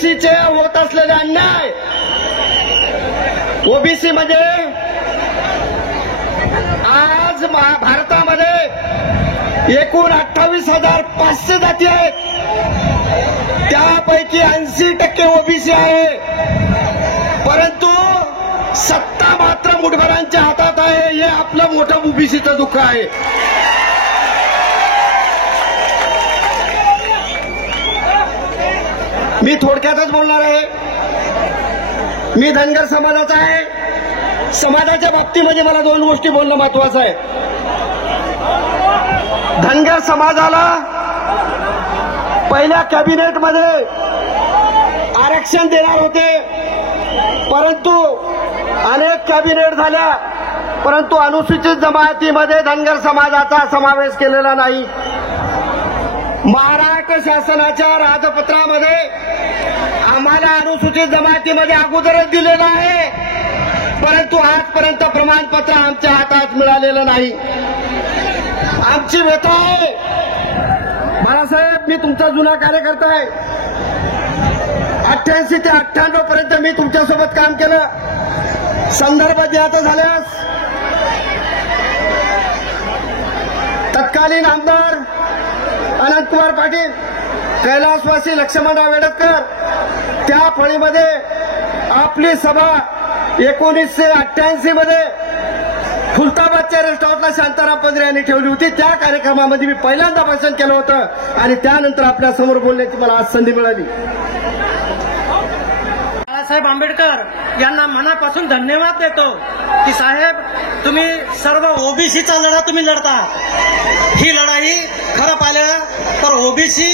ओबीसीचे होत असलेले अन्याय, ओबीसी म्हणजे आज भारतामध्ये एकूण 28,500 जाती आहेत, त्यापैकी 80% ओबीसी आहे, परंतु सत्ता मात्र मुठभरांच्या हातात आहे. हे आपलं मोठं ओबीसीचं दुःख आहे. मी थोडक्यातच बोलणार आहे. मी धनगर समाजाचा आहे. समाजाच्या बाबतीमध्ये मला दोन गोष्टी बोलणं महत्वाचं आहे. धनगर समाजाला पहिल्या कॅबिनेटमध्ये आरक्षण देणार होते, परंतु अनेक कॅबिनेट झाल्या, परंतु अनुसूचित जमातीमध्ये धनगर समाजाचा समावेश केलेला नाही. महाराष्ट्र शासनाच्या राजपत्रामध्ये आम्हाला अनुसूचित जमातीमध्ये अगोदरच दिलेलं आहे, परंतु आजपर्यंत प्रमाणपत्र आमच्या हातात मिळालेलं नाही. आमची व्यथा आहे. बाळासाहेब, मी तुमचा जुना कार्यकर्ता आहे. 88 ते 98 पर्यंत मी तुमच्यासोबत काम केलं. संदर्भ द्यायचा झाल्यास तत्कालीन आमदार अनंतकुमार पाटील, कैलासवासी लक्ष्मणराव वेडतकर, त्या फळीमध्ये आपली सभा 1988 मध्ये खुलताबादच्या रेस्टॉरंटला शांताराम पंधरे यांनी ठेवली होती. त्या कार्यक्रमामध्ये मी पहिल्यांदा भाषण केलं होतं आणि त्यानंतर आपल्या समोर बोलण्याची मला आज संधी मिळाली. बाळासाहेब आंबेडकर यांना मनापासून धन्यवाद देतो की साहेब, तुम्ही सर्व ओबीसीचा लढा तुम्ही लढता. ही लढाई खरं पाहिलं तर ओबीसी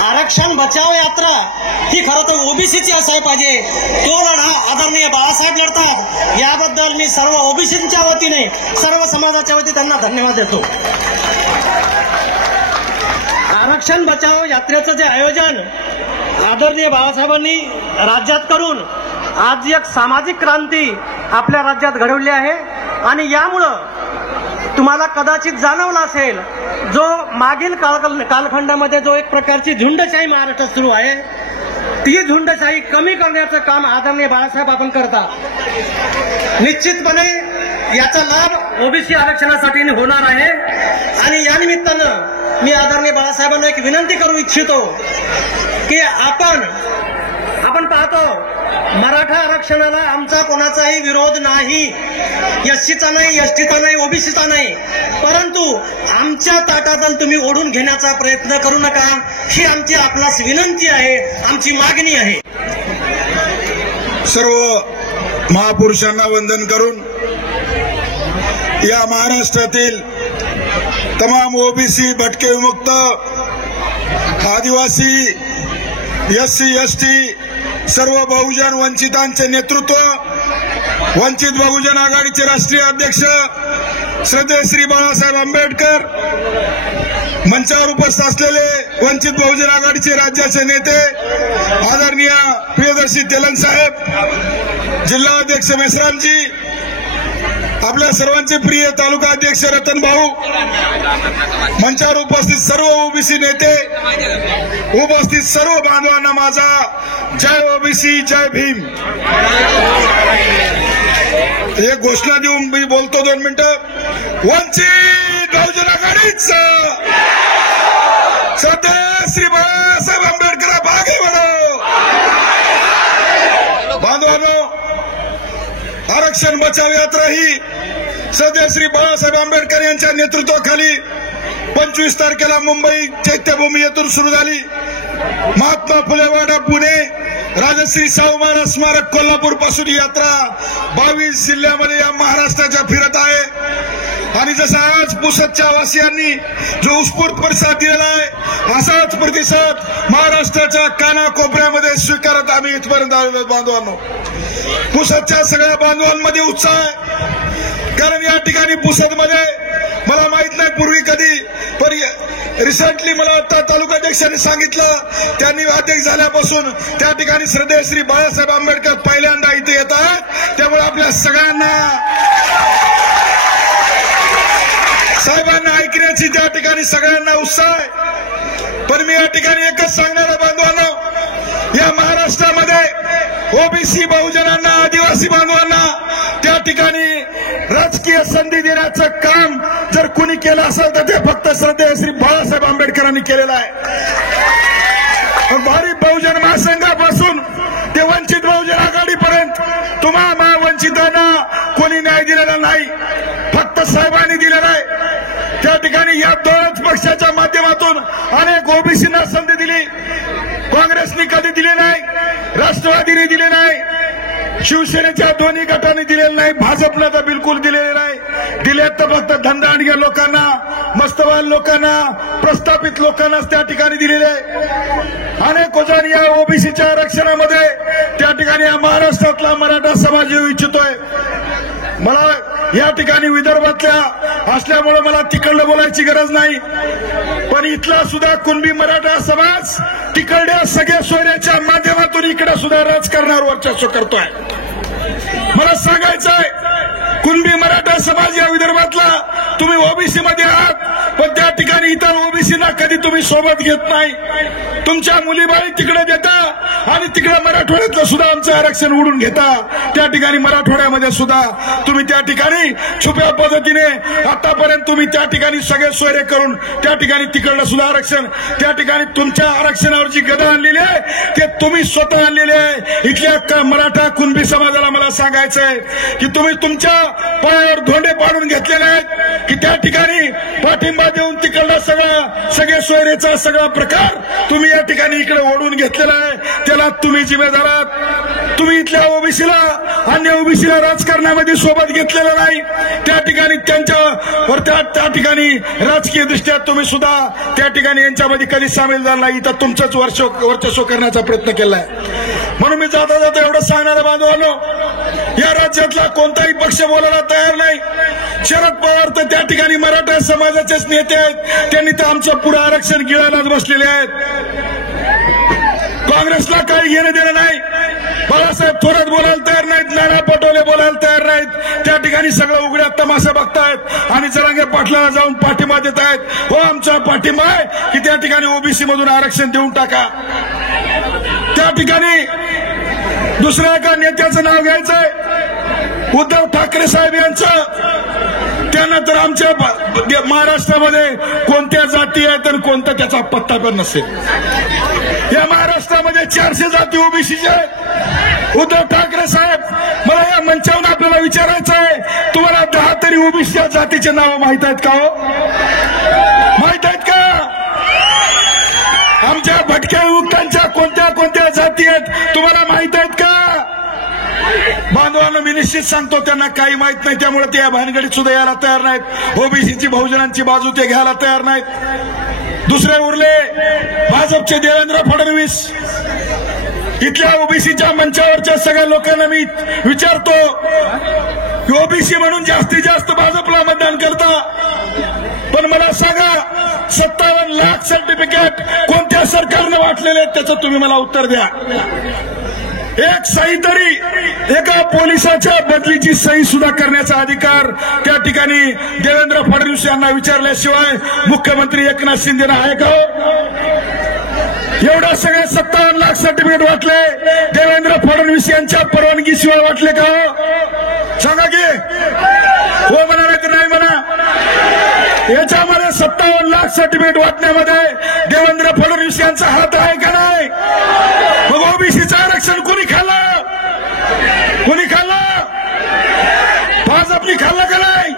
आरक्षण बचाव यात्रा ही खरं तर ओबीसीची असायला पाहिजे. तो लढा आदरणीय बाळासाहेब लढतात. याबद्दल मी सर्व ओबीसीच्या वतीने, सर्व समाजाच्या वतीने त्यांना धन्यवाद देतो. आरक्षण बचाव यात्रेचं जे आयोजन आदरणीय बाळासाहेबांनी राज्यात करून आज एक सामाजिक क्रांती आपल्या राज्यात घडवली आहे. आणि यामुळं तुम्हाला कदाचित जाणवलं असेल, जो मागील कालखंडामध्ये जो एक प्रकारची झुंडशाही महाराष्ट्रात सुरू आहे, ती झुंडशाही कमी करण्याचं काम आदरणीय बाळासाहेब आपण करता. निश्चितपणे याचा लाभ ओबीसी आरक्षणासाठी होणार आहे. आणि या निमित्तानं मी आदरणीय बाळासाहेबांना एक विनंती करू इच्छितो की आपण पाहतो, मराठा आरक्षणाला आमचा कोणाचाही विरोध नाही, एससीचा नाही, एसटीचा नाही, ओबीसीचा नाही, परंतु आमच्या ताटातून तुम्ही ओढून घेण्याचा प्रयत्न करू नका, ही आमची आपणास विनंती आहे, आमची मागणी आहे. सर्व महापुरुषांना वंदन करून या महाराष्ट्रातील तमाम ओबीसी, भटके विमुक्त, आदिवासी, एससी, एसटी, सर्व बहुजन वंचितांचे नेतृत्व, वंचित बहुजन आघाडीचे राष्ट्रीय अध्यक्ष श्रद्धेय श्री बाळासाहेब आंबेडकर, मंचावर उपस्थित असलेले वंचित बहुजन आघाडीचे राज्याचे नेते आदरणीय प्रियदर्शी तेलंग साहेब, जिल्हा अध्यक्ष मेश्रामजी, आपल्या सर्वांचे प्रिय तालुका अध्यक्ष रतन भाऊ, मंचावर उपस्थित सर्व ओबीसी नेते, उपस्थित सर्व बांधवांना माझा जय ओबीसी, जय भीम. एक घोषणा देऊन मी बोलतो 2 मिनिटं. वंचित बहुजन आघाडीचं श्रद्धेय श्री बाळासाहेब आंबेडकर भागे बढो. बांधवांनो, आरक्षण बचाव यात्रा ही श्रद्धेय श्री बाळासाहेब आंबेडकर यांच्या नेतृत्वाखाली 25 तारखेला मुंबई चैत्यभूमी येथून सुरू झाली. महात्मा फुले वाडा पुणे, राजश्री शाहू महाराज स्मारक कोल्हापूर पासून यात्रा 22 जिल्ह्यामध्ये या महाराष्ट्राच्या फिरत आहे. आणि जसा आज पुसदच्या वासियांनी जो उत्स्फूर्त प्रतिसाद दिलेला आहे, असाच प्रतिसाद महाराष्ट्राच्या कानाकोपऱ्यामध्ये स्वीकारत आम्ही इथपर्यंत आलेलो. बांधवांनो, पुसदच्या सगळ्या बांधवांमध्ये उत्साह आहे, कारण या ठिकाणी पुसदमध्ये मला माहित नाही पूर्वी कधी, पण रिसेंटली मला आता तालुकाध्यक्षांनी सांगितलं, त्यांनी अध्यक्ष झाल्यापासून त्या ठिकाणी श्रद्धेय श्री बाळासाहेब आंबेडकर पहिल्यांदा इथे येत आहेत. त्यामुळे आपल्या सगळ्यांना, साहेबांना ऐकण्याची त्या ठिकाणी सगळ्यांना उत्साह आहे. पण मी या ठिकाणी एकच सांगणार आहे बांधवांनो, ओबीसी बहुजनांना, आदिवासी बांधवांना त्या ठिकाणी राजकीय संधी देण्याचं काम जर कुणी केलं असेल तर ते फक्त श्रद्धेय श्री बाळासाहेब आंबेडकरांनी केलेलं आहे. भारी बहुजन महासंघापासून ते वंचित बहुजन आघाडीपर्यंत तुम्हा महावंचितांना कोणी न्याय दिलेला नाही, फक्त साहेबांनी दिलेला आहे. त्या ठिकाणी या दोनच पक्षाच्या माध्यमातून अनेक ओबीसींना संधी दिली. काँग्रेसनी कधी दिली नाही, राष्ट्रवादीने दिली नाही, शिवसेनेच्या दोन्ही गटांनी दिलेलं नाही, भाजपनं तर बिलकुल दिलेले नाही. दिलेत तर फक्त धंदांडग्या लोकांना, मस्तवाल लोकांना, प्रस्थापित लोकांनाच त्या ठिकाणी दिलेले आहे. अनेक जण या ओबीसीच्या आरक्षणामध्ये त्या ठिकाणी या महाराष्ट्रातला मराठा समाज येऊ इच्छितोय. मला या ठिकाणी विदर्भातल्या असल्यामुळे मला तिकडलं बोलायची गरज नाही, पण इथला सुद्धा कुणबी मराठा समाज तिकडल्या सगळ्या सोयऱ्याच्या माध्यमातून इकडे सुद्धा राजकारणावर वर्चस्व करतोय. मला सांगायचं आहे, कुणबी मराठा समाज या विदर्भातला तुम्ही ओबीसी मध्ये आहात, पण त्या ठिकाणी इतर ओबीसीना कधी तुम्ही सोबत घेत नाही. तुमच्या मुलीबाळी तिकडे देता आणि तिकडे मराठवाड्यातलं सुद्धा आमचं आरक्षण उडून घेता. त्या ठिकाणी मराठवाड्यामध्ये सुद्धा तुम्ही त्या ठिकाणी छुप्या पद्धतीने आतापर्यंत तुम्ही त्या ठिकाणी सगळे सोयरे करून त्या ठिकाणी तिकडलं सुद्धा आरक्षण, त्या ठिकाणी तुमच्या आरक्षणावर जी गदा आणलेली आहे ते तुम्ही स्वतः आणलेले आहे. इथल्या मराठा कुणबी समाजाला मला सांगायचं आहे की तुम्ही तुमच्या पायावर धोंडे पाडून घेतलेले आहेत की त्या ठिकाणी पाठिंबा देऊन तिकडला सगळ्या सोयरेचा सगळा प्रकार तुम्ही या ठिकाणी इकडे ओढून घेतलेला आहे. त्याला तुम्ही जिम्मेदार आहात. तुम्ही इथल्या ओबीसीला, अन्य ओबीसीला राजकारणामध्ये सोबत घेतलेलं नाही. त्या ठिकाणी त्यांच्यावर त्या ठिकाणी राजकीय दृष्ट्या तुम्ही सुद्धा त्या ठिकाणी यांच्यामध्ये कधी सामील झाला नाही. तर तुमचंच वर्चस्व करण्याचा प्रयत्न केलाय. म्हणून मी जाता जाता एवढं सांगणारा बांधवांनो, या राज्यातला कोणताही पक्ष बोलायला तयार नाही. शरद पवार तर त्या ठिकाणी मराठा समाजाचेच नेते आहेत, त्यांनी तर आमच्या पुढे आरक्षण गिळायलाच बसलेले आहेत. काँग्रेसला काही घेणं देणं नाही. बाळासाहेब थोरात बोलायला तयार नाहीत, नाना पटोले बोलायला तयार नाहीत. त्या ठिकाणी सगळं उघड्या तमाशा बघतायत आणि जरांगे पाटलाला जाऊन पाठिंबा देत आहेत. हो, आमचा पाठिंबा आहे की त्या ठिकाणी ओबीसी मधून आरक्षण देऊन टाका. त्या ठिकाणी दुसऱ्या एका नेत्याचं नाव घ्यायचंय, उद्धव ठाकरे साहेब यांचं. त्यांना तर आमच्या महाराष्ट्रामध्ये कोणत्या जाती आहेत आणि कोणता त्याचा पत्ता पण नसेल. या महाराष्ट्रामध्ये 400 जाती ओबीसीच्या आहेत. उद्धव ठाकरे साहेब, मला या मंचावरून आपल्याला विचारायचं आहे, तुम्हाला 10 तरी ओबीसीच्या जातीचे नाव माहित आहेत का? हो, माहित आहेत का? आमच्या भटक्या युवकांच्या कोणत्या कोणत्या जाती आहेत तुम्हाला माहित आहेत का? बांधवांना मी निश्चित सांगतो, त्यांना काही माहित नाही. त्यामुळे ते या भानगडीत सुद्धा यायला तयार नाहीत. ओबीसीची बहुजनांची बाजू ते घ्यायला तयार नाहीत. दुसरे उरले भाजपचे देवेंद्र फडणवीस. इथल्या ओबीसीच्या मंचावरच्या सगळ्या लोकांना मी विचारतो, ओबीसी म्हणून जास्तीत जास्त भाजपला मतदान करता, पण मला सांगा 57 लाख सर्टिफिकेट कोणत्या सरकारनं वाटलेले आहेत त्याचं तुम्ही मला उत्तर द्या. एक सही तरी, एका पोलिसाच्या बदलीची सही सुद्धा करण्याचा अधिकार त्या ठिकाणी देवेंद्र फडणवीस यांना विचारल्याशिवाय मुख्यमंत्री एकनाथ शिंदेना आहे का? एवढ्या सगळे 57 लाख सर्टिफिकेट वाटले देवेंद्र फडणवीस यांच्या परवानगीशिवाय वाटले का? सांगा की हो म्हणा नाही तर नाही म्हणा. याच्यामध्ये 57 लाख सर्टिफिकेट वाटण्यामध्ये देवेंद्र फडणवीस यांचा हात आहे का नाही? मग ओबीसीचं आरक्षण कोणी खाल्लं? कोणी खाल्लं? भाजपनी खाल्लं का नाही?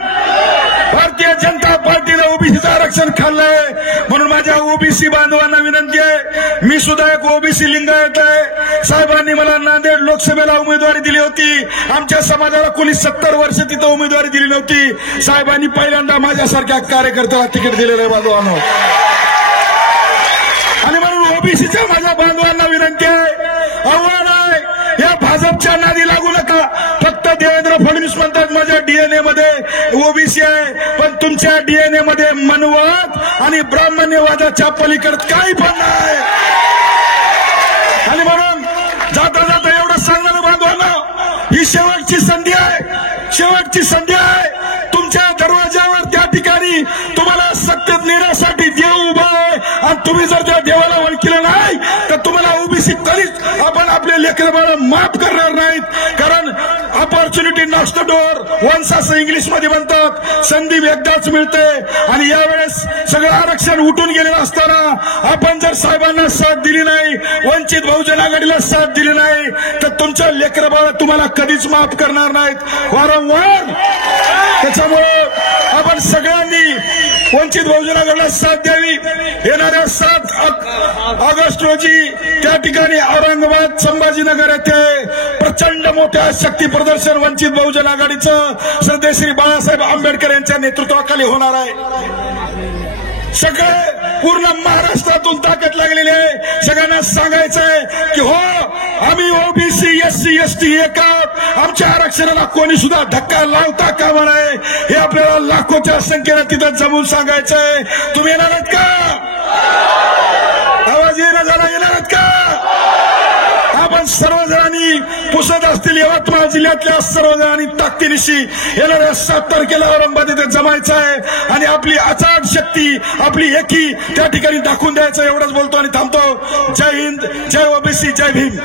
भारतीय जनता पार्टीनं ओबीसीचं आरक्षण खाल्लंय. म्हणून माझ्या ओबीसी बांधवांना विनंती आहे, मी सुद्धा एक ओबीसी लिंगायत आहे. साहेबांनी मला नांदेड लोकसभेला उमेदवारी दिली होती. आमच्या समाजाला कोणी 70 वर्ष तिथं उमेदवारी दिली नव्हती. साहेबांनी पहिल्यांदा माझ्यासारख्या कार्यकर्त्याला तिकीट दिलेलं आहे बांधवांनो. आणि म्हणून ओबीसीच्या माझ्या बांधवांना विनंती आहे, आव्हान आहे, या भाजपच्या नादी लागू नका. फक्त देवेंद्र फडणवीस म्हणतात माझ्या डीएनए मध्ये ओबीसी आहे, पण तुमच्या डीएनए मध्ये मनवाद आणि ब्राह्मण्यवादाच्या पलीकडे काही पण नाही. आणि म्हणून जाता जाता एवढं सांगणार बांधवांना, ही शेवटची संधी आहे, शेवटची संधी आहे. तुमच्या दरवाजावर त्या ठिकाणी तुम्हाला सत्तेत नेण्यासाठी देव उभा आहे आणि तुम्ही जर त्या देवाला ओळखलं नाही तर तुम्हाला ओबीसी कधीच आपण आपले लेकरं बाळ माफ करणार नाहीत, कारण ऑपॉर्च्युनिटी नॉक्स द डोअर वन्स असं इंग्लिशमध्ये म्हणतात. संधी एकदाच मिळते आणि यावेळेस सगळं आरक्षण उठून गेलेलं असताना आपण जर साहेबांना साथ दिली नाही, वंचित बहुजन आघाडीला साथ दिली नाही, तर तुमचं लेकरं बाळ तुम्हाला कधीच माफ करणार नाहीत वारंवार. त्याच्यामुळे आपण सगळ्यांनी वंचित बहुजन आघाडीला साथ द्यावी. येणाऱ्या 7 ऑगस्ट रोजी त्या ठिकाणी औरंगाबाद संभाजीनगर येथे प्रचंड मोठ्या शक्ती प्रदर्शन वंचित बहुजन आघाडीचं श्रद्धेश्री बाळासाहेब आंबेडकर यांच्या नेतृत्वाखाली होणार आहे. सगळे पूर्ण महाराष्ट्रातून ताकद लागलेली आहे. सगळ्यांना सांगायचंय की हो, आम्ही ओबीसी SC ST एकात, आमच्या आरक्षणाला कोणी सुद्धा धक्का लावता कामा नये, हे आपल्याला लाखोच्या संख्येनं तिथं जमून सांगायचंय. तुम्ही येणार आहात का? आवाज येणं झाला, येणार आहात का? आपण सर्वजणांनी पुसत असतील यवतमाळ जिल्ह्यातल्या सर्वजणांनी ताकदीनिशी येणाऱ्या 7 तारखेला औरंगाबाद इथे जमायचं आहे आणि आपली अचाट शक्ती, आपली एकी त्या ठिकाणी दाखवून द्यायचं. एवढंच बोलतो आणि थांबतो. जय हिंद, जय ओबीसी, जय भीम.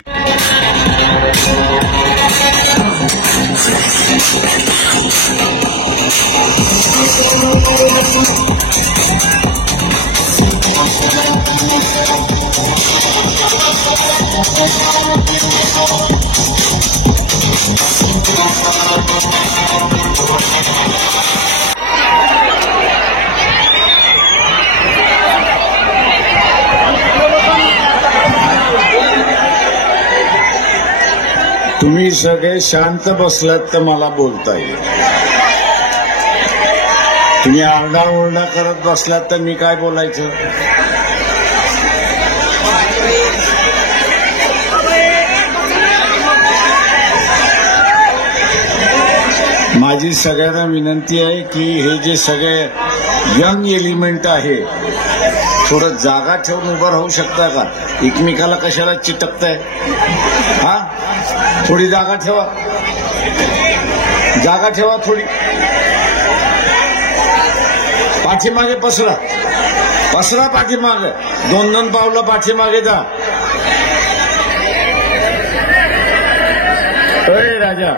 तुम्ही सगळे शांत बसलात तर मला बोलता येईल. तुम्ही आरडाओरडा करत बसलात तर मी काय बोलायचं? माझी सगळ्यांना विनंती आहे की हे जे सगळे यंग एलिमेंट आहे, थोडं जागा ठेवून उभं राहू शकता का? एकमेकाला कशाला चिटकताय? हा, थोडी जागा ठेवा, जागा ठेवा थोडी. पाठीमागे पसरा, पसरा पाठीमागे, 2-2 पावलं पाठीमागे जा. अरे राजा,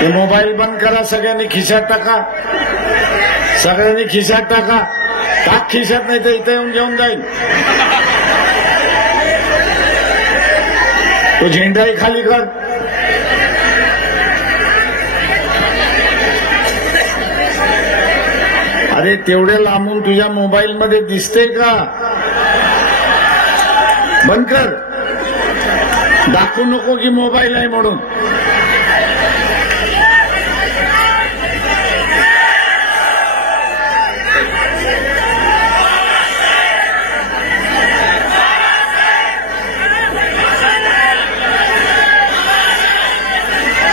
ते मोबाईल बंद करा, सगळ्यांनी खिशात टाका, सगळ्यांनी खिशात टाका. टाक खिशात, नाही तर इथे येऊन घेऊन जाईल. तो झेंडाही खाली कर. अरे तेवढे लांबून तुझ्या मोबाईलमध्ये दिसते का? बंद कर, दाखवू नको की मोबाईल आहे म्हणून.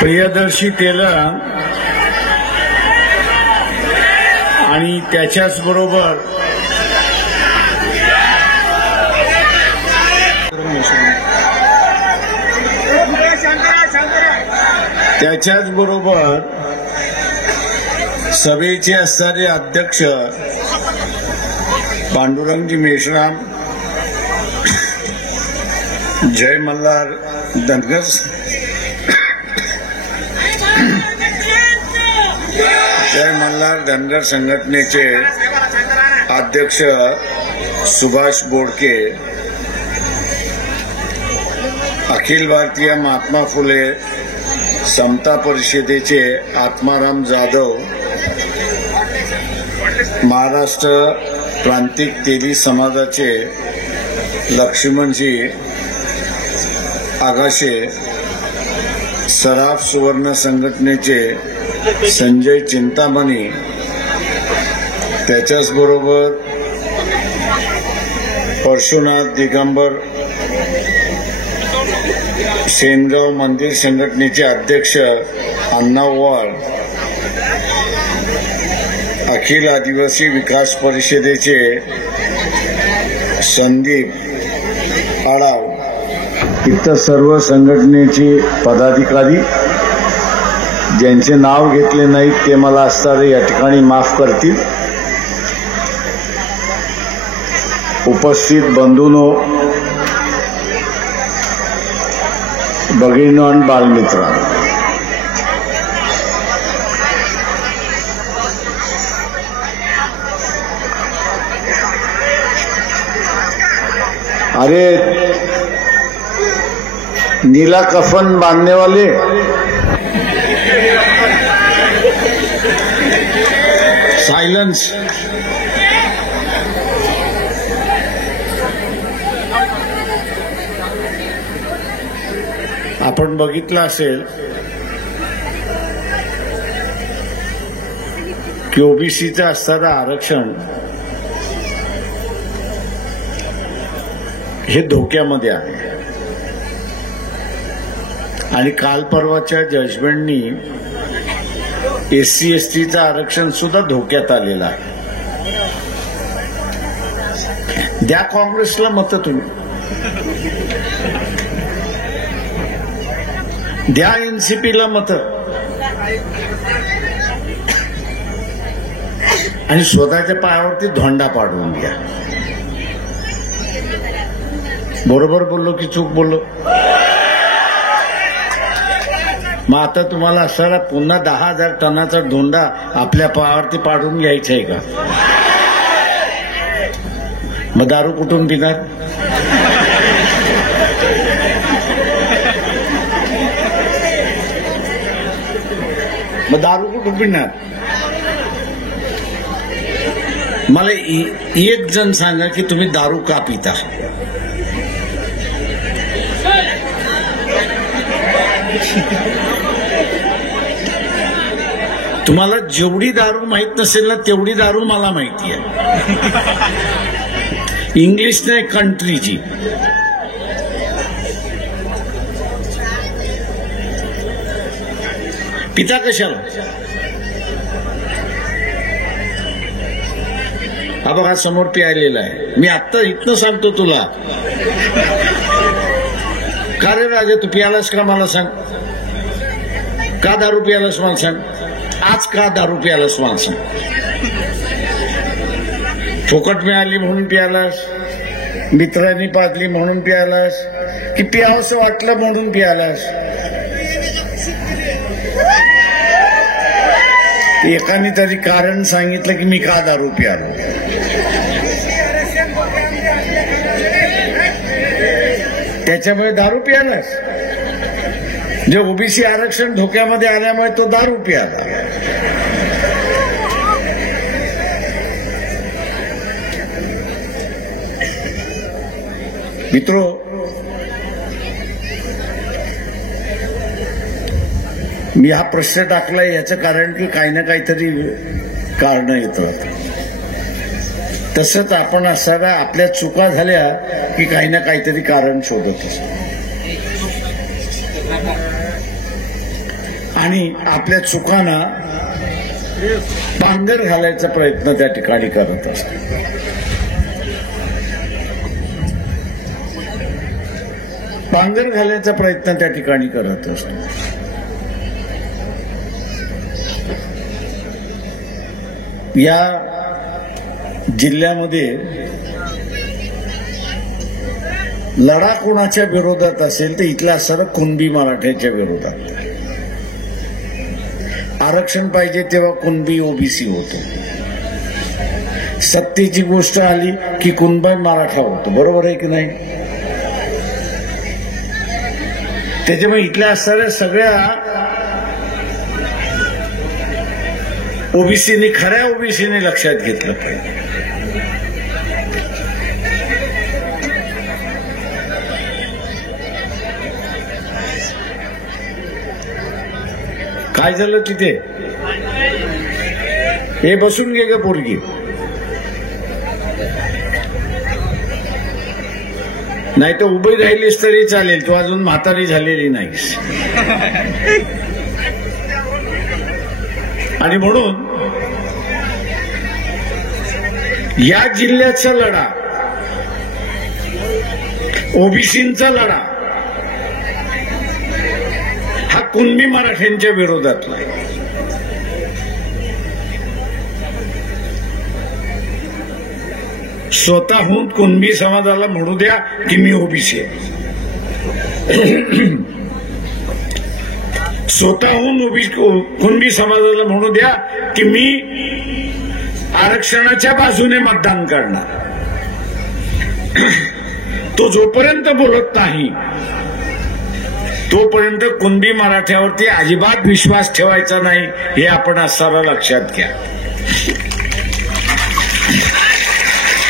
प्रियदर्शी तेलंग आणि त्याच्याच बरोबर सभेचे असणारे अध्यक्ष पांडुरंगजी मेश्राम, जय मल्हार धनगर, जय मल्हार धनगर संघटनेचे अध्यक्ष सुभाष बोडके, अखिल भारतीय महात्मा फुले समता परिषदेचे आत्माराम जाधव, महाराष्ट्र प्रांतिक तेली समाजाचे लक्ष्मणजी आगाशे, सराफ सुवर्ण संघटनेचे संजय चिंतामणी, त्याच्याच बरोबर परशुनाथ दिगंबर, शेनगाव मंदिर संघटनेचे अध्यक्ष अण्णा वाळ, अखिल आदिवासी विकास परिषदेचे संदीप आडाव, इतर सर्व संघटनेचे पदाधिकारी ज्यांचे नाव घेतले नाहीत ते मला असणारे या ठिकाणी माफ करतील. उपस्थित बंधूंनो, भगिनीनो आणि बालमित्रांनो, अरे नीला कफन बांधने वाले, सायलेंस. आपण बघितलं असेल की ओबीसीचं असणारं आरक्षण हे धोक्यामध्ये आहे आणि काल परवाच्या जजमेंटनी एससी एसटीचं आरक्षण सुद्धा धोक्यात आलेलं आहे. द्या काँग्रेसला मतं, तुम्ही द्या एनसीपीला मतं आणि स्वतःच्या पायावरती धोंडा पाडवून घ्या. बरोबर बोललो की चूक बोललो? मग आता तुम्हाला असणारा पुन्हा 10,000 टनाचा धोंडा आपल्या पायावरती पाडून घ्यायचा आहे का? मग दारू कुठून पिणार? मग दारू कुठून पिणार? मला एक जण सांगा की तुम्ही दारू का पिता? तुम्हाला जेवढी दारू माहित नसेल ना तेवढी दारू मला माहिती आहे. इंग्लिश नाही, कंट्रीची. पिता कशाला? हा बघा समोर प्यायलेला आहे. मी आत्ता इथनं सांगतो तुला, का रे राजा तू प्यालास का मला सांग? का दारू प्यालास मला सांग? आज का दारू प्यालास मला सांग? फुकट मिळाली म्हणून प्यालास, मित्रांनी पाजली म्हणून प्यालास, की प्यावंसं वाटलं म्हणून प्यालास? एकाने तरी कारण सांगितलं की मी का दारू प्यालो. त्याच्यामुळे दारू प्यालास. जे ओबीसी आरक्षण धोक्यामध्ये आल्यामुळे तो दारू प्याला. मित्रो, मी हा प्रश्न टाकला याचं कारण की काही ना काहीतरी कारण येतं. तसंच आपण असताना आपल्या चुका झाल्या की काही ना काहीतरी कारण शोधत असतो आणि आपल्या चुकांना पांघर घालायचा प्रयत्न त्या ठिकाणी करत असतो. पांघर घालायचा प्रयत्न त्या ठिकाणी करत असतो. या जिल्ह्यामध्ये लढा कोणाच्या विरोधात असेल तर इथल्या सर्व कुणबी मराठ्याच्या विरोधात. आरक्षण पाहिजे तेव्हा कुणबी ओबीसी होतो. सत्तेची गोष्ट आली की कुणबी मराठा होतो. बरोबर आहे की नाही? त्याच्यामुळे इथल्या असणाऱ्या सगळ्या ओबीसीने, खऱ्या ओबीसीने लक्षात घेतलं पाहिजे. काय झालं तिथे? हे बसून घे ग पोरगी. नाही तर उभी राहिलीस तरी चालेल, तू अजून म्हातारी झालेली नाहीस. आणि म्हणून या जिल्ह्याचा लढा, ओबीसींचा लढा हा कुणबी मराठ्यांच्या विरोधातला आहे. स्वतःहून कुणबी समाजाला म्हणू द्या की मी ओबीसी आहे. स्वतःहून कुणबी समाजाला म्हणू द्या की मी आरक्षणाच्या बाजूने मतदान करणार. तो जोपर्यंत बोलत नाही तोपर्यंत कुणबी मराठ्यावरती अजिबात विश्वास ठेवायचा नाही, हे आपण असताना लक्षात घ्या.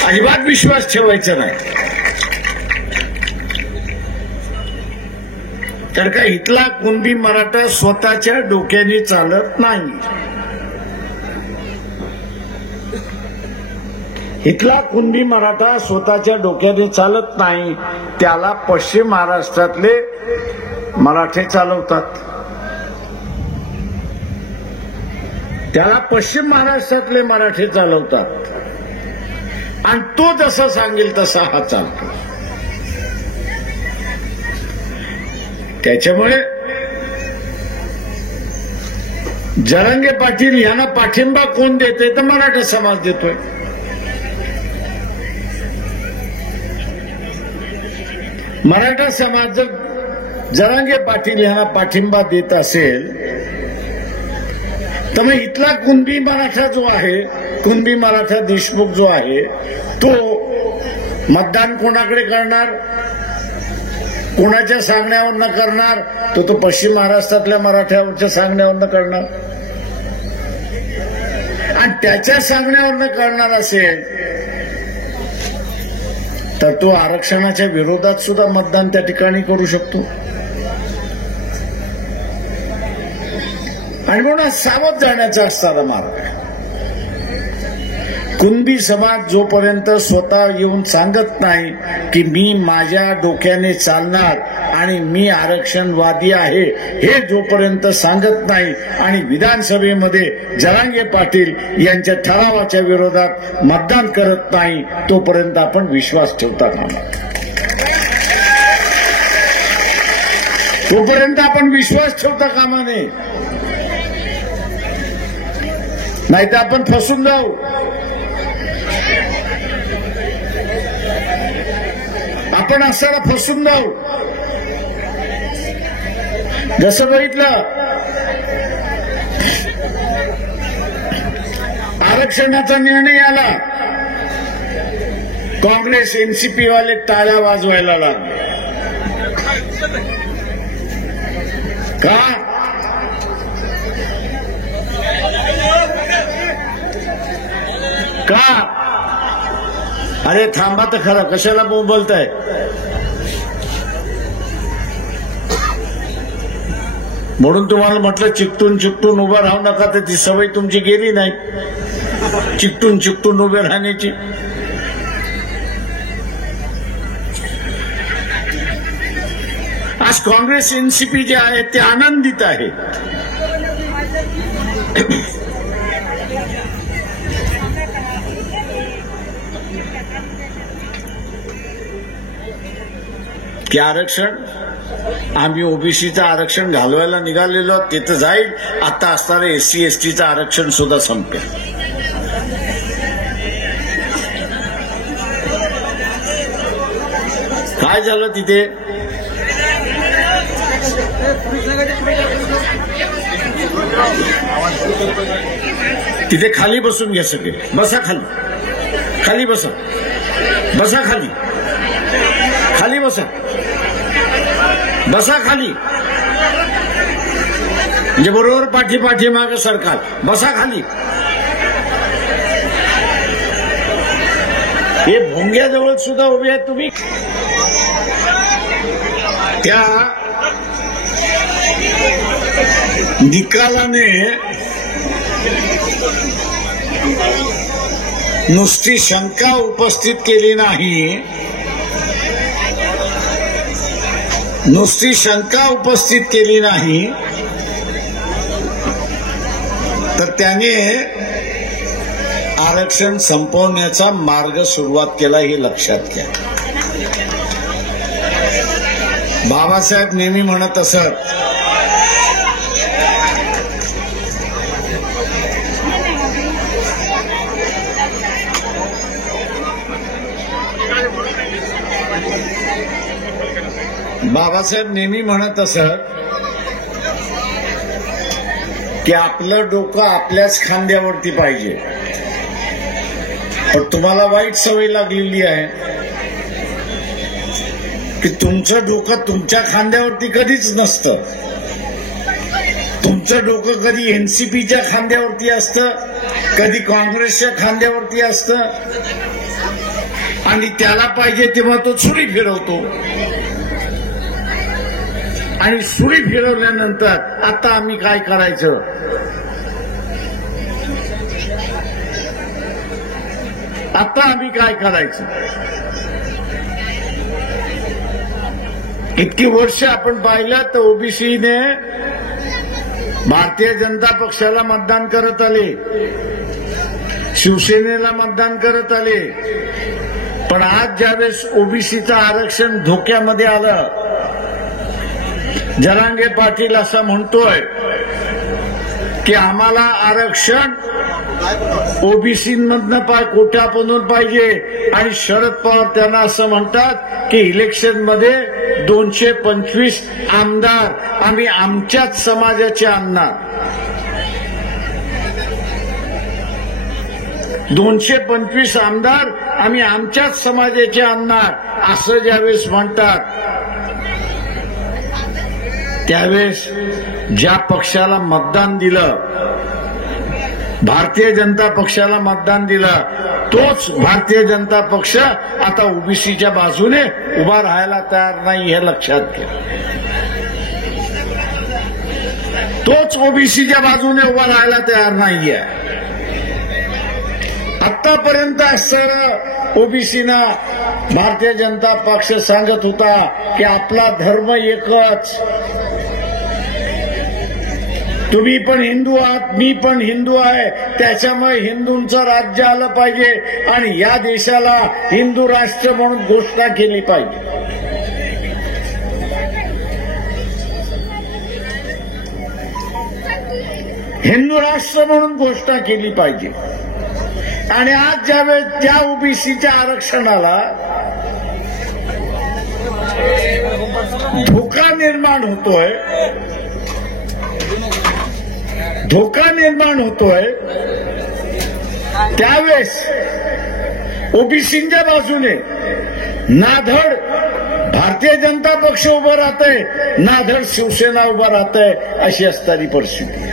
अजिबात विश्वास ठेवायचा नाही. तर का इथला कुणबी मराठा स्वतःच्या डोक्याने चालत नाही. इथला कुणबी मराठा स्वतःच्या डोक्याने चालत नाही, त्याला पश्चिम महाराष्ट्रातले मराठे चालवतात. त्याला पश्चिम महाराष्ट्रातले मराठे चालवतात आणि तो जसं सांगेल तसा हा चालतो. त्याच्यामुळे जरांगे पाटील यांना पाठिंबा कोण देते तर मराठा समाज देतोय. मराठा समाज जर जरांगे पाटील यांना पाठिंबा देत असेल तर मग इथला कुणबी मराठा जो आहे, कुणबी मराठा देशमुख जो आहे, तो मतदान कोणाकडे करणार, कोणाच्या सांगण्यावरनं करणार, तो पश्चिम महाराष्ट्रातल्या मराठ्यावरच्या सांगण्यावरनं करणार. आणि त्याच्या सांगण्यावरनं करणार असेल तर तो आरक्षणाच्या विरोधात सुद्धा मतदान त्या ठिकाणी करू शकतो. आणि म्हणून सावध जाण्याचा असणारा मार्ग आहे. कुणबी समाज जोपर्यंत स्वतः येऊन सांगत नाही की मी माझ्या डोक्याने चालणार आणि मी आरक्षणवादी आहे, हे जोपर्यंत सांगत नाही आणि विधानसभेमध्ये जरांगे पाटील यांच्या ठरावाच्या विरोधात मतदान करत नाही, तोपर्यंत आपण विश्वास ठेवता कामा तोपर्यंत आपण विश्वास ठेवता कामा नये. नाहीतर आपण फसून जाऊ. आपण असाला फसून जाऊ. जसं बघितलं आरक्षणाचा निर्णय आला, काँग्रेस एनसीपी वाले टाळ्या वाजवायला लागले. का? का? अरे थांबा तर खरं, कशाला बोलताय? म्हणून तुम्हाला म्हटलं चिकटून चिकटून उभं राहू नका, तर ती सवय तुमची गेली नाही चिकटून चिकटून उभे राहण्याची. आज काँग्रेस एनसीपी जे आहेत ते आनंदित आहेत. की आरक्षण आम्ही ओबीसीचं आरक्षण घालवायला निघालेलो, तिथं जाईल. आता असणारं एससी एसटीचं आरक्षण सुद्धा संपेल. काय झालं तिथे? तिथे खाली बसून घ्या सगळे. बसा खाली, खाली बसा, बसा खाली, खाली बसा, बसा खाली. म्हणजे बरोबर पाठीमाग सरकार. बसा खाली. हे भोंग्याजवळ सुद्धा उभे आहेत तुम्ही. त्या निकालाने नुसती शंका उपस्थित केली नाही, नुसती शंका उपस्थित केली नाही, तर त्याने आरक्षण संपवण्याचा मार्ग सुरुवात केला, हे लक्षात घ्या. बाबासाहेब नेहमी म्हणत असत, बाबासाहेब नेहमी म्हणत असत की आपलं डोकं आपल्याच खांद्यावरती पाहिजे. पण तुम्हाला वाईट सवय लागलेली आहे की तुमचं डोकं तुमच्या खांद्यावरती कधीच नसतं. तुमचं डोकं कधी एनसीपीच्या खांद्यावरती असतं, कधी काँग्रेसच्या खांद्यावरती असतं, आणि त्याला पाहिजे तेव्हा तो सुरी फिरवतो. आणि सुरी फिरवल्यानंतर आता आम्ही काय करायचं, आता आम्ही काय करायचं. इतकी वर्ष आपण पाहिलं तर ओबीसीने भारतीय जनता पक्षाला मतदान करत आले, शिवसेनेला मतदान करत आले. पण आज ज्यावेळेस ओबीसीचं आरक्षण धोक्यामध्ये आलं, जरांगे पाटील असं म्हणतोय की आम्हाला आरक्षण ओबीसीमधनं कोट्यामधून पाहिजे, आणि शरद पवार त्यांना असं म्हणतात की इलेक्शनमध्ये 225 आमदार आम्ही आमच्याच समाजाचे आणणार. 225 आमदार आम्ही आमच्याच समाजाचे आणणार असं ज्यावेळेस म्हणतात, त्यावेळेस ज्या पक्षाला मतदान दिलं, भारतीय जनता पक्षाला मतदान दिलं, तोच भारतीय जनता पक्ष आता ओबीसीच्या बाजूने उभा राहायला तयार नाही, हे लक्षात घ्या. तोच ओबीसीच्या बाजूने उभा राहायला तयार नाहीये. आतापर्यंत सर ओबीसीना भारतीय जनता पक्ष सांगत होता की आपला धर्म एकच, तुम्ही पण हिंदू आहात, मी पण हिंदू आहे, त्याच्यामुळे हिंदूंचं राज्य आलं पाहिजे आणि या देशाला हिंदू राष्ट्र म्हणून घोषणा केली पाहिजे. हिंदू राष्ट्र म्हणून घोषणा केली पाहिजे. आणि आज ज्यावेळेस त्या ओबीसीच्या आरक्षणाला धोका निर्माण होतोय, त्यावेळेस ओबीसीच्या बाजूने नाधड भारतीय जनता पक्ष उभं राहतंय, नाधड शिवसेना उभं राहतंय, अशी असणारी परिस्थिती.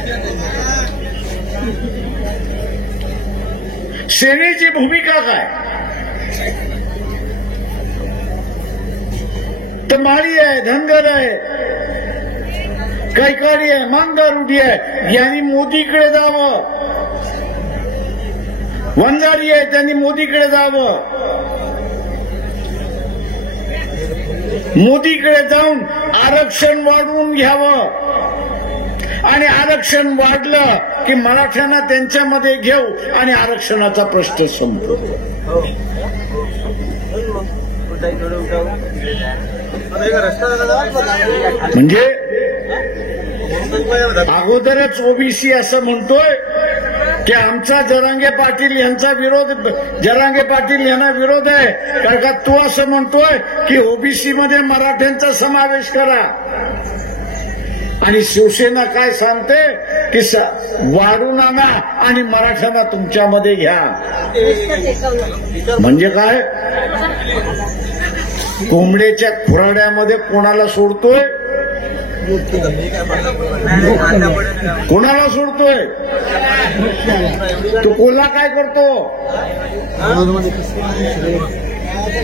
सेनेची भूमिका काय, तर माळी आहे, धनगर आहे, कैकाडी आहे, मांगारुडी आहे, यांनी मोदीकडे जावं. वंजारी आहे, त्यांनी मोदीकडे जावं. मोदीकडे जाऊन आरक्षण वाढवून घ्यावं, आणि आरक्षण वाढलं की मराठ्यांना त्यांच्यामध्ये घेऊ आणि आरक्षणाचा प्रश्न संपतो. म्हणजे अगोदरच ओबीसी असं म्हणतोय की आमचा जरांगे पाटील यांचा विरोध, जरांगे पाटील यांना विरोध आहे, कारण का तो असं म्हणतोय की ओबीसी मध्ये मराठ्यांचा समावेश करा. आणि शिवसेना काय सांगते की वाढून आणा आणि मराठ्यांना तुमच्यामध्ये घ्या. म्हणजे काय, कोंबड्याच्या खुराड्यामध्ये कोणाला सोडतोय, कोणाला सोडतोय. तो कोल्हा काय करतो,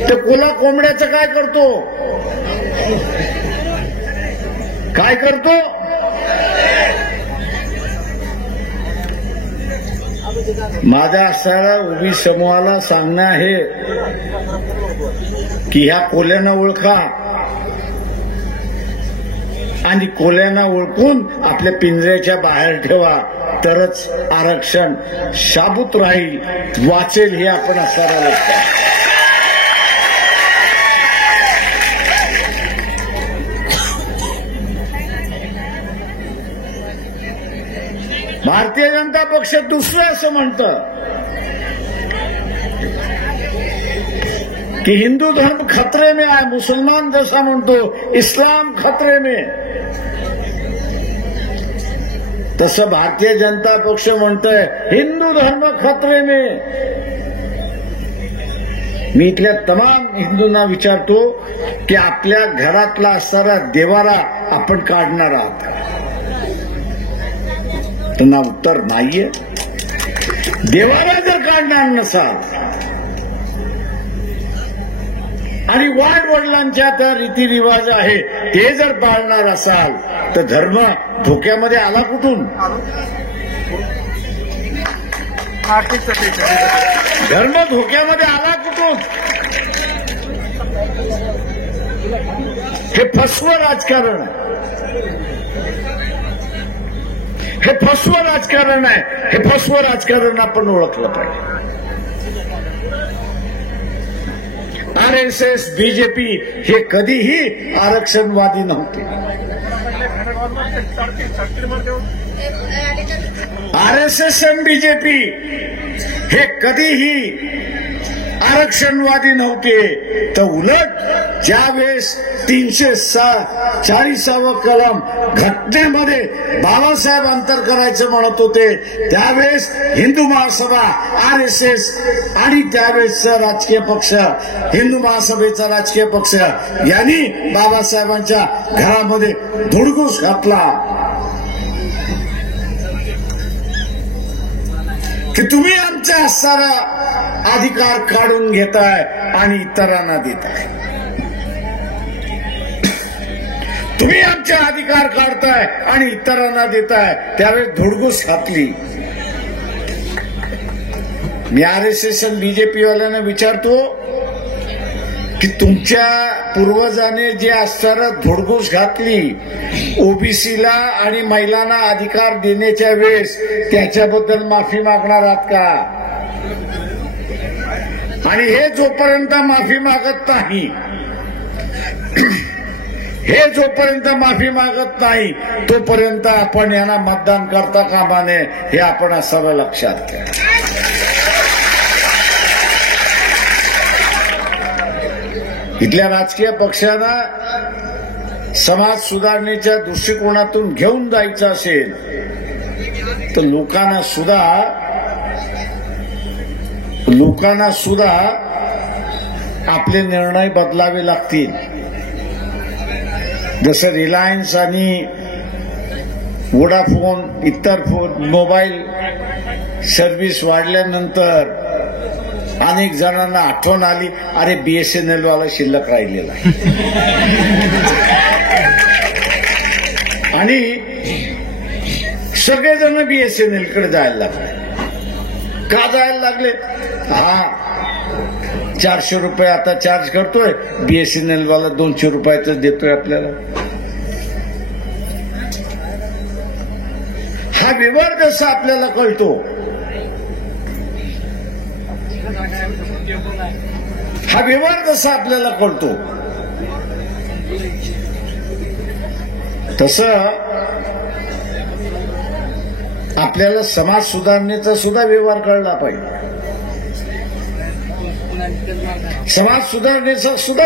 तो कोल्हा कोंबड्याचं काय करतो, काय करतो. माझा असणारा ओबी समूहाला सांगणं आहे की ह्या कोल्यांना ओळखा आणि कोल्यांना ओळखून आपल्या पिंजऱ्याच्या बाहेर ठेवा, तरच आरक्षण शाबूत राहील, वाचेल, हे आपण असणारा लक्षात. भारतीय जनता पक्ष दुसरं असं म्हणतं कि हिंदू धर्म खतरे में आहे, मुसलमान जसा म्हणतो इस्लाम खतरे में. तसं भारतीय जनता पक्ष म्हणतोय हिंदू धर्म खतरे में. मी इथल्या तमाम हिंदूंना विचारतो की आपल्या घरातला असणारा देवारा आपण काढणार आहात का? त्यांना उत्तर नाहीये. देवारा जर काढणार नसाल आणि वडिलांच्या त्या रीतिरिवाज आहे ते जर पाळणार असाल तर धर्म धोक्यामध्ये आला कुठून? धर्म धोक्यामध्ये आला कुठून? हे फसवं राजकारण आहे. हे फसवं राजकारण आहे. हे फसवं राजकारण आपण ओळखलं पाहिजे. RSS बीजेपी हे कधीही आरक्षणवादी नव्हते. RSS आणि बीजेपी हे कधीही आरक्षणवादी नव्हते. तर उलट ज्यावेळेस 340 कलम घटनेमध्ये बाबासाहेब अंतर करायचं म्हणत होते त्यावेळेस हिंदू महासभा RSS आणि त्यावेळेसचा राजकीय पक्ष हिंदू महासभेचा राजकीय पक्ष यांनी बाबासाहेबांच्या घरामध्ये धुडगूस घातला की तुम्ही आमचा असणारा अधिकार काढून घेताय आणि इतरांना देताय. तुम्ही आमचे अधिकार काढताय आणि इतरांना देताय. त्यावेळेस धुडगूस घातली. मी RSS आणि बीजेपी वाल्यांना विचारतो की तुमच्या पूर्वजाने जे असणारं धुडगूस घातली ओबीसीला आणि महिलांना अधिकार देण्याच्या वेळेस त्याच्याबद्दल माफी मागणार आहात का? आणि हे जोपर्यंत माफी मागत नाही तोपर्यंत आपण यांना मतदान करता कामा नये हे आपण असावं लक्षात घ्या. इथल्या राजकीय पक्षांना समाज सुधारणेच्या दृष्टिकोनातून घेऊन जायचं असेल तर लोकांना सुद्धा आपले निर्णय बदलावे लागतील. जसं रिलायन्स आणि वोडाफोन इतर मोबाईल सर्व्हिस वाढल्यानंतर अनेक जणांना आठवण आली अरे BSNL वाला शिल्लक राहिलेला आणि सगळेजण BSNL कडे जायला लागले. का जायला लागले? 400 रुपये आता चार्ज करतोय BSNL वाला 200 रुपयाच देतोय आपल्याला. हा व्यवहार कसा आपल्याला कळतो? तसं आपल्याला समाज सुधारणेचा सुद्धा व्यवहार कळला पाहिजे. समाज सुधारणेचा सुद्धा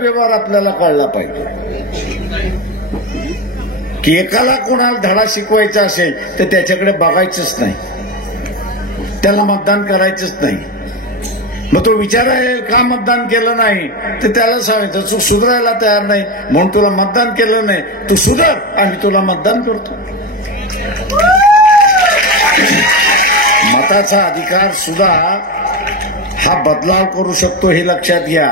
व्यवहार आपल्याला कळला पाहिजे की एकाला कोणाला धडा शिकवायचा असेल तर त्याच्याकडे बघायचंच नाही, त्याला मतदान करायचंच नाही. मग तो विचारायला का मतदान केलं नाही तर त्याला सांगायचं तू सुधारायला तयार नाही म्हणून तुला मतदान केलं नाही, तू सुधार आणि तुला मतदान करतो. मताचा अधिकार सुद्धा हा बदलाव करू शकतो हे लक्षात घ्या.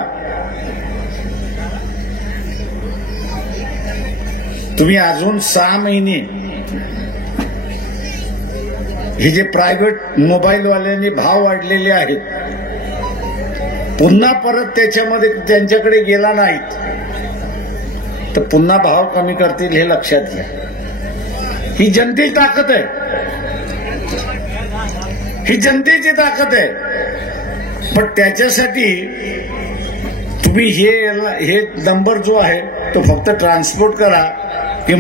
तुम्ही अजून 6 महिने हे जे प्रायव्हेट मोबाईलवाल्यांनी भाव वाढलेले आहेत पुन्हा परत त्याच्यामध्ये त्यांच्याकडे गेला नाहीत तर पुन्हा भाव कमी करतील हे लक्षात घ्या. ही जनतेची ताकद आहे, ही जनतेची ताकद आहे. पण त्याच्यासाठी तुम्ही हे नंबर जो आहे तो फक्त ट्रान्सपोर्ट करा की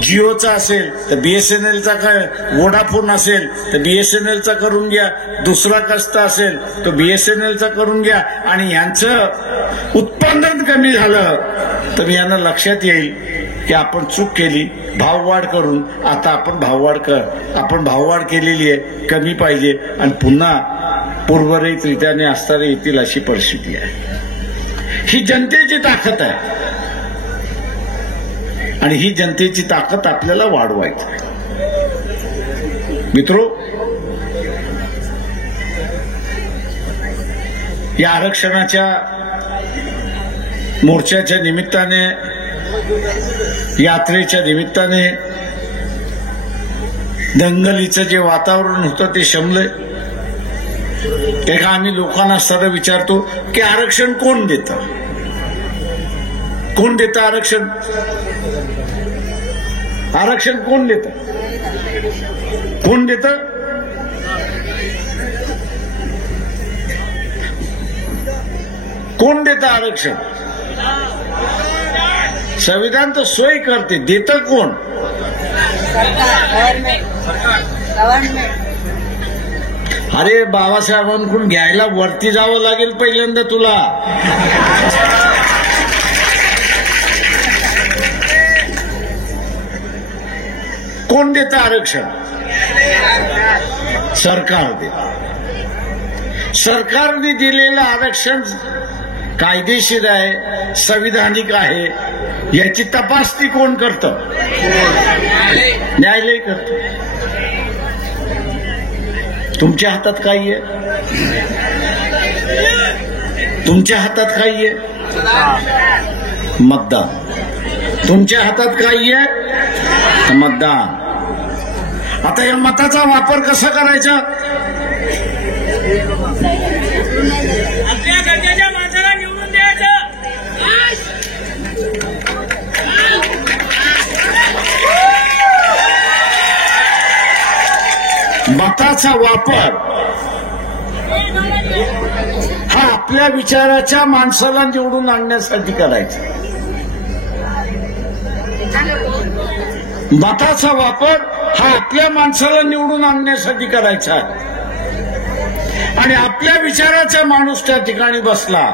जिओचा असेल तर BSNLचा काय, वोडाफोन असेल तर BSNLचा करून घ्या, दुसरा कसता असेल तो BSNLचा करून घ्या आणि यांचं उत्पादन कमी झालं तर यांना लक्षात येईल की आपण चूक केली, भाववाढ करून आता आपण भाववाढ केलेली आहे, कमी पाहिजे आणि पुन्हा पूर्वरहित रीत्याने असणारे येतील अशी परिस्थिती आहे. ही जनतेची ताकद आहे आणि ही जनतेची ताकद आपल्याला वाढवायची. मित्रो, या आरक्षणाच्या मोर्चाच्या निमित्ताने, यात्रेच्या निमित्ताने दंगलीचं जे वातावरण होतं ते शमलंय. एका आम्ही लोकांना सरळ विचारतो की आरक्षण कोण देतं? कोण देतं आरक्षण? आरक्षण कोण देतं? कोण देतं? कोण देतं आरक्षण? संविधान तर सोय करते, देतं कोण? अरे बाबासाहेबांकडून घ्यायला वरती जावं लागेल पहिल्यांदा तुला. कोण देतं आरक्षण? सरकार देतं. सरकारने दिलेलं आरक्षण कायदेशीर आहे, संविधानिक आहे, याची तपासणी कोण करतं? न्यायालय करतं. तुमच्या हातात काही आहे? तुमच्या हातात काही आहे? मतदान. तुमच्या हातात काही आहे? मतदान. आता या मताचा वापर कसा करायचा? आपल्या गरजेच्या माणसाला निवडून द्यायचं. मताचा वापर हा आपल्या विचाराच्या माणसाला निवडून आणण्यासाठी करायचा. मताचा वापर हा आपल्या माणसाला निवडून आणण्यासाठी करायचा आणि आपल्या विचाराचा माणूस त्या ठिकाणी बसला,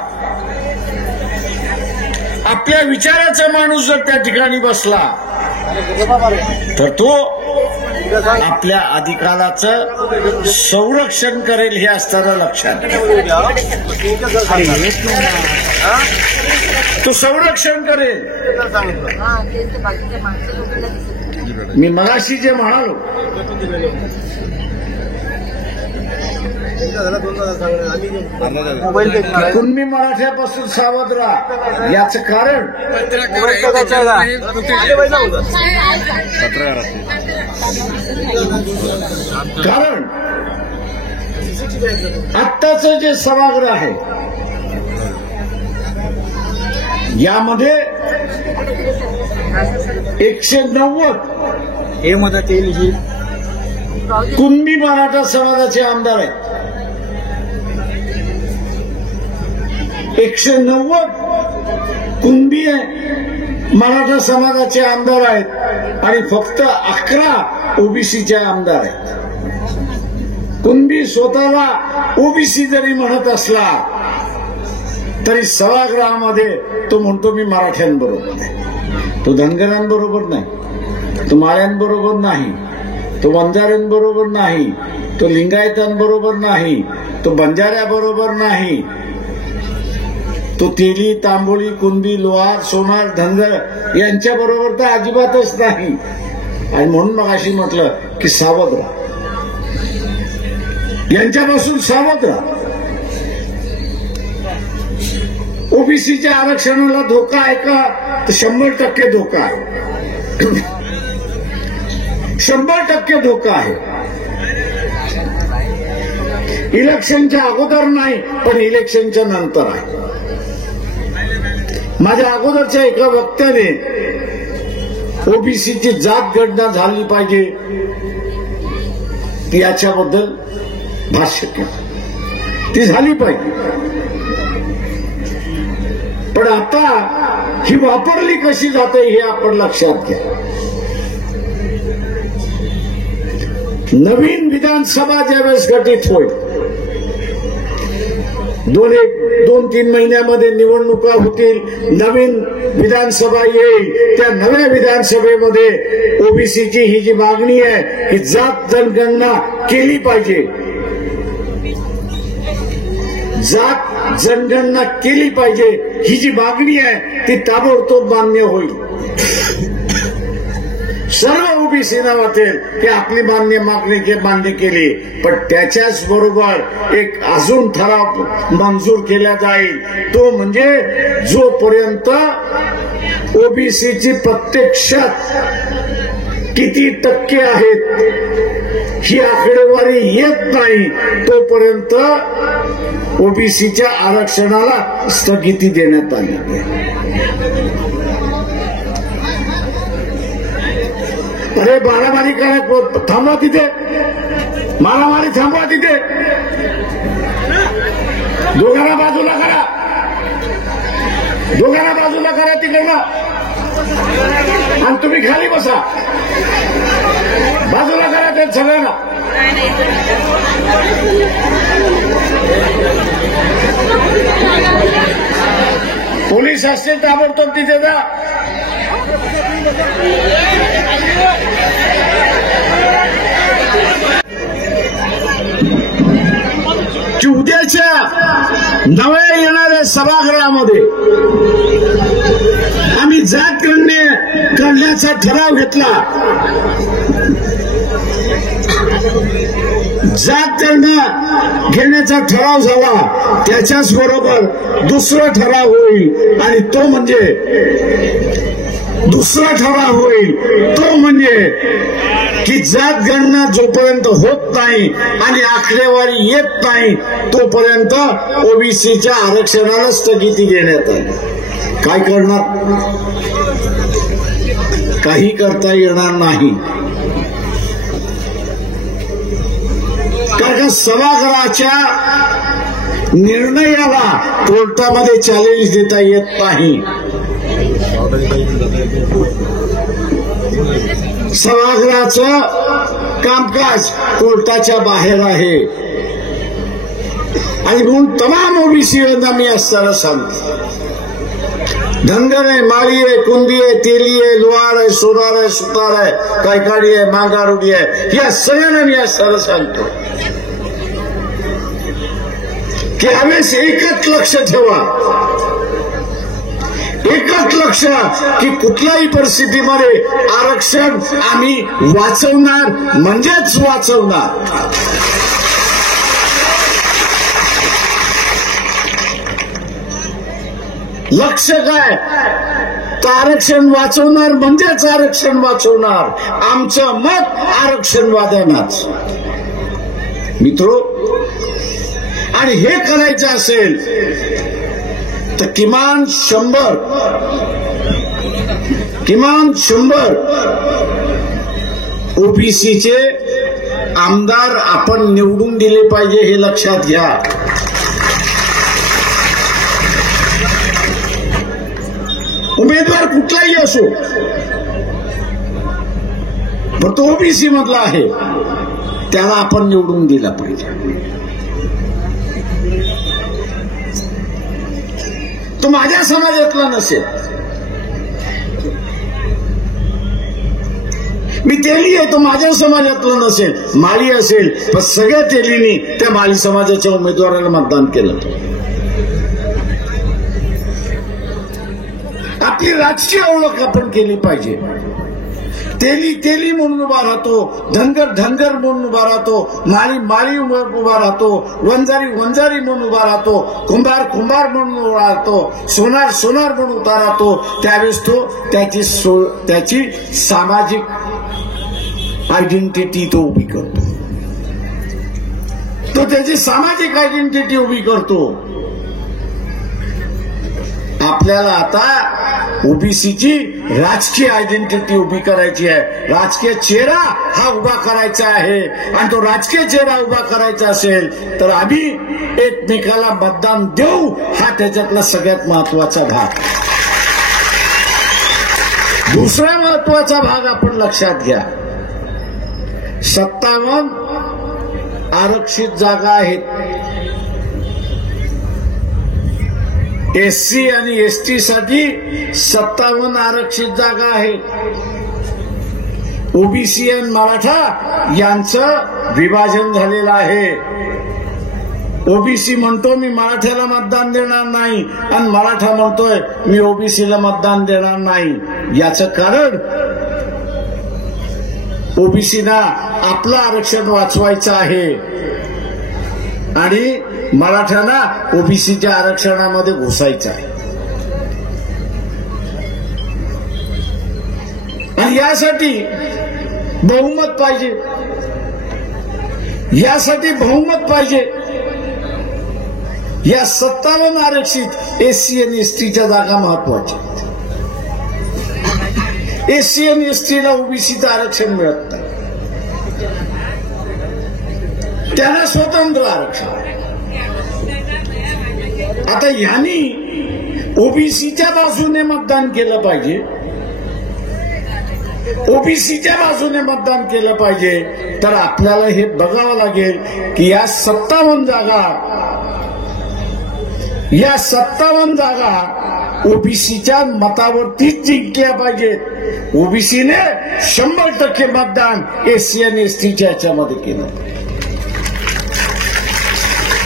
आपल्या विचाराचा माणूस जर त्या ठिकाणी बसला तर तो आपल्या अधिकाराचं संरक्षण करेल हे असताना लक्षात. तो संरक्षण करेल. मी मगाशी जे म्हणालो कुणबी मराठ्यापासून सावध राहा, याचं कारण आत्ताचं जे सभागृह आहे यामध्ये 190 हे मदत येईल. कुणबी मराठा समाजाचे आमदार आहेत. 190 कुणबी मराठा समाजाचे आमदार आहेत आणि फक्त 11 ओबीसीचे आमदार आहेत. कुणबी स्वतःला ओबीसी जरी म्हणत असला तरी सभागृहामध्ये तो म्हणतो मी मराठ्यांबरोबर आहे. तो धनगरांबरोबर नाही, तो माळ्यांबरोबर नाही, तो वंजाऱ्यांबरोबर नाही, तो लिंगायतांबरोबर नाही, तो बंजाऱ्याबरोबर नाही, तो तेली, तांबोळी, कुणबी, लोहार, सोनार, धनगर यांच्याबरोबर तर अजिबातच नाही. आणि म्हणून मग अशी म्हटलं की सावध राहा, यांच्यापासून सावध राहा. ओबीसीच्या आरक्षणाला धोका आहे का? तर 100% धोका आहे. 100% धोका आहे. इलेक्शनच्या अगोदर नाही, पण इलेक्शनच्या नंतर आहे. माझ्या अगोदरच्या एका वक्त्याने ओबीसीची जात गणना झाली पाहिजे याच्याबद्दल भाष्य केलं. ती झाली पाहिजे, पण आता ही वापरली कशी जाते हे आपण लक्षात घ्या. नवीन विधानसभा ज्यावेळेस गठीत होईल 2-3 महिन्यामध्ये निवडणुका होतील, नवीन विधानसभा येईल. त्या नव्या विधानसभेमध्ये ओबीसीची ही जी मागणी आहे की जात जनगणना केली पाहिजे, जात जनगणना केली पाहिजे, ही जी मागणी आहे ती ताबडतोब मान्य होईल. सर्व ओबीसीना वाटेल की आपली मान्य केली, पण त्याच्याच बरोबर एक अजून ठराव मंजूर केला जाईल. तो म्हणजे जोपर्यंत ओबीसीची प्रत्यक्षात किती टक्के आहेत ही आकडेवारी येत नाही तोपर्यंत ओबीसीच्या आरक्षणाला स्थगिती देण्यात आली. अरे मारामारी करा, थांबवा तिथे, मारामारी थांबवा तिथे, दोघांना बाजूला करा, दोघांना बाजूला करा तिकडनं आणि तुम्ही खाली बसा, बाजूला करा ते सगळ्यांना. पोलीस असतील ताबडतोब तिथे जा. की उद्याच्या नव्या येणाऱ्या सभागृहामध्ये आम्ही जात करण्याचा ठराव घेतला. जात घेण्याचा ठराव झाला, त्याच्याच बरोबर दुसरा ठराव होईल आणि तो म्हणजे की जात गणना जोपर्यंत होत नाही आणि आकडेवारी येत नाही तोपर्यंत ओबीसीच्या आरक्षणाला स्थगिती देण्यात आली. काय करणार? काही करता येणार नाही. कारण सभागृहाच्या निर्णयाला कोर्टामध्ये चॅलेंज देता येत नाही. सभागृहाचं कामकाज कोर्टाच्या बाहेर आहे आणि म्हणून तमाम ओबीसींना मी असताना सांगतो, धनगर आहे, माळी आहे, कुंदी आहे, तेली आहे, लोहार आहे, सोनार आहे, सुतार आहे, कायकाडी आहे, मांगारुडी आहे, या सगळ्यांना मी असताना सांगतो की यावेळेस एकच लक्ष ठेवा, एकच लक्ष की कुठल्याही परिस्थितीमध्ये आरक्षण आम्ही वाचवणार म्हणजेच वाचवणार. लक्ष काय तर आरक्षण वाचवणार म्हणजेच आरक्षण वाचवणार. आमचं मत आरक्षणवाद्यांनाच. मित्रो, आणि हे करायचं असेल तर किमान 100 ओबीसीचे आमदार आपण निवडून दिले पाहिजे, हे लक्षात घ्या. उमेदवार कुठलाही असो, पण तो ओबीसी मधला आहे, त्याला आपण निवडून दिला पाहिजे. तो माझ्या समाजातला नसेल, मी तेली आहे, तो माझ्या समाजातला नसेल, माळी असेल, पण सगळ्या तेलींनी त्या माळी समाजाच्या उमेदवाराला मतदान केलं. आपली राजकीय ओळख आपण केली पाहिजे. तेली म्हणून उभा राहतो, धनगर म्हणून उभा राहतो, माळी उभा राहतो, वंजारी म्हणून उभा राहतो, कुंभार म्हणून उभा राहतो, सोनार म्हणून उभा राहतो. त्यावेळेस तो त्याची सामाजिक आयडेंटिटी तो उभी करतो, तो त्याची सामाजिक आयडेंटिटी उभी करतो. आपल्याला आता ओबीसीची राजकीय आयडेंटिटी उभी करायची आहे, राजकीय चेहरा हा उभा करायचा आहे. आणि तो राजकीय चेहरा उभा करायचा असेल तर आम्ही एकमेकाला मतदान देऊ, हा त्याच्यातला सगळ्यात महत्वाचा भाग. दुसरा महत्वाचा भाग आपण लक्षात घ्या, 57 आरक्षित जागा आहेत. एससी आणि एसटी साठी 57 आरक्षित जागा आहेत. ओबीसी आणि मराठा यांचं विभाजन झालेलं आहे. ओबीसी म्हणतो मी मराठ्याला मतदान देणार नाही आणि मराठा म्हणतोय मी ओबीसीला मतदान देणार नाही. याचं कारण ओबीसीना आपलं आरक्षण वाचवायचं आहे आणि मराठ्यांना ओबीसीच्या आरक्षणामध्ये घुसायचं आहे. आणि यासाठी बहुमत पाहिजे. या 57 आरक्षित एससी आणि एसटीच्या जागा महत्वाच्या. एससी आणि एसटीला ओबीसीचं आरक्षण मिळत नाही, त्यांना स्वतंत्र आरक्षण. आता यांनी ओबीसीच्या बाजूने मतदान केलं पाहिजे, ओबीसीच्या बाजूने मतदान केलं पाहिजे. तर आपल्याला हे बघावं लागेल की या 57 जागा ओबीसीच्या मतावरतीच जिंकल्या पाहिजेत. ओबीसीने 100% मतदान एससी आणि एसटीच्या याच्यामध्ये केलं,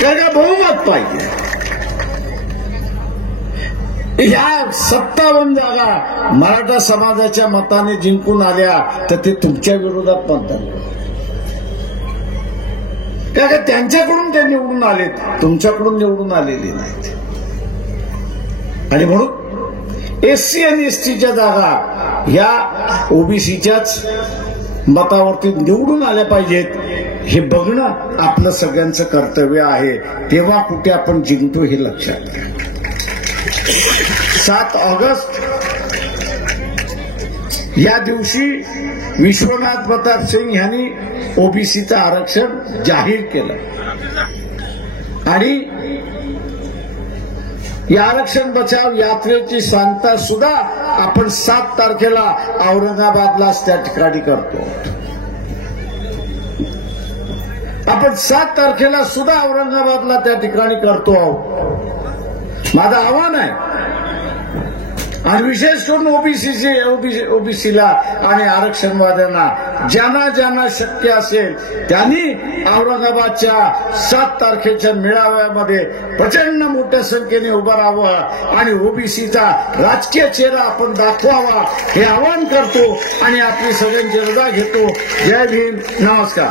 त्याला बहुमत पाहिजे. या 57 जागा मराठा समाजाच्या मताने जिंकून आल्या तर ते तुमच्या विरोधात मतदान कारण त्यांच्याकडून ते निवडून आलेत, तुमच्याकडून निवडून आलेले नाहीत. आणि म्हणून एससी आणि एसटीच्या जागा या ओबीसीच्याच मतावरती निवडून आल्या पाहिजेत. हे बघणं आपलं सगळ्यांचं कर्तव्य आहे. तेव्हा कुठे आपण जिंकतो हे लक्षात घ्या. 7 ऑगस्ट या दिवशी विश्वनाथ प्रताप सिंग यांनी ओबीसीचं आरक्षण जाहीर केलं आणि या आरक्षण बचाव यात्रेची सांगता सुद्धा आपण 7 तारखेला औरंगाबादलाच त्या ठिकाणी करतो. आपण 7 तारखेला सुद्धा औरंगाबादला त्या ठिकाणी करतो आहोत. माझं आव्हान आहे आणि विशेष करून ओबीसीला आणि आरक्षणवाद्यांना ज्यांना ज्यांना शक्य असेल त्यांनी औरंगाबादच्या 7 तारखेच्या मेळाव्यामध्ये प्रचंड मोठ्या संख्येने उभं राहावं आणि ओबीसीचा राजकीय चेहरा आपण दाखवावा हे आवाहन करतो आणि आपली सगळ्यांची रजा घेतो. जय भीम, नमस्कार.